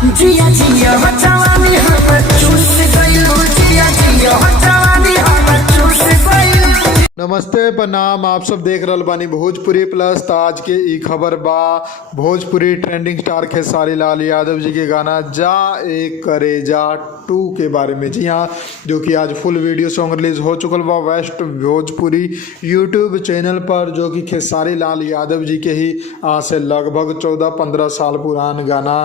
जिया जिया जवानी हमर चूस गइल, जिया जिया जवानी हमर चूस गइल। नमस्ते प्रणाम, आप सब देख रहल बानी भोजपुरी प्लस। तो आज के ई खबर बा भोजपुरी ट्रेंडिंग स्टार खेसारी लाल यादव जी के गाना जा एक करेजा 2 के बारे में। जी हाँ, जो कि आज फुल वीडियो सॉन्ग रिलीज हो चुकल बा वेस्ट भोजपुरी यूट्यूब चैनल पर, जो कि खेसारी लाल यादव जी के ही आज से लगभग 14-15 साल पुरान गाना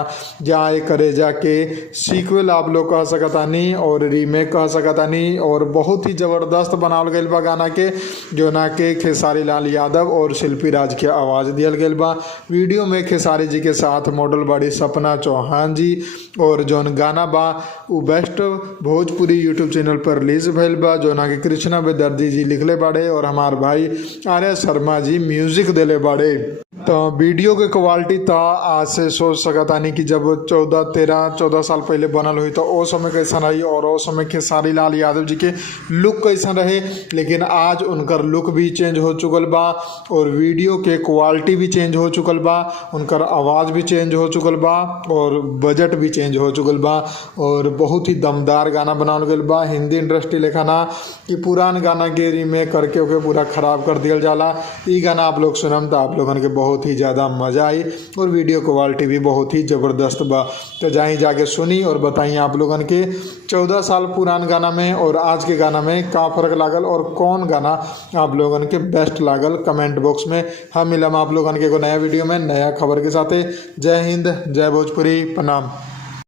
जा एक करेजा के सीक्वल आप लोग कह सकतानी और रीमेक कह सकतानी, और बहुत ही ज़बरदस्त बनावल गईल बा गाना के, जो ना के खेसारी लाल यादव और शिल्पी राज के आवाज़ दियल गईल बा। वीडियो में खेसारी जी के साथ मॉडल बाड़ी सपना चौहान जी, और जौन गाना बा उ बेस्ट भोजपुरी यूट्यूब चैनल पर रिलीज भइल बा, जो ना के कृष्णा बेदर्जी जी लिखले बाड़े और हमार भाई आर्य शर्मा जी म्यूजिक देले बाड़े। तो वीडियो के क्वालिटी तो आज से सोच सकतानी कि जब 14 साल पहले बनल हुई तो ओ समय कैसा रही और ओ समय खेसारी लाल यादव जी के लुक कैसा रहे, लेकिन आज उनकर लुक भी चेंज हो चुकल बा और वीडियो के क्वालिटी भी चेंज हो चुकल बा, उनकर आवाज़ भी चेंज हो चुकल बा और बजट भी चेंज हो चुकल बा, और बहुत ही दमदार गाना बनावल गईल बा। हिंदी इंडस्ट्री लेखा ना कि पुरान गाना के रीमेक करके ओके पूरा ख़राब कर दिया जाला। ई गाना आप लोग सुनम तो आप लोगन के बहुत ही ज़्यादा मज़ा आई और वीडियो क्वालिटी भी बहुत ही ज़बरदस्त बा। तो जाई जाके सुनी और बताइए आप लोगन के 14 साल पुरान गाना में और आज के गाना में का फ़र्क लागल और कौन गाना आप लोगन के बेस्ट लागल। कमेंट बॉक्स में हम मिलम आप लोगन के एगो नया वीडियो में नया खबर के साथ। जय हिंद, जय भोजपुरी, प्रणाम।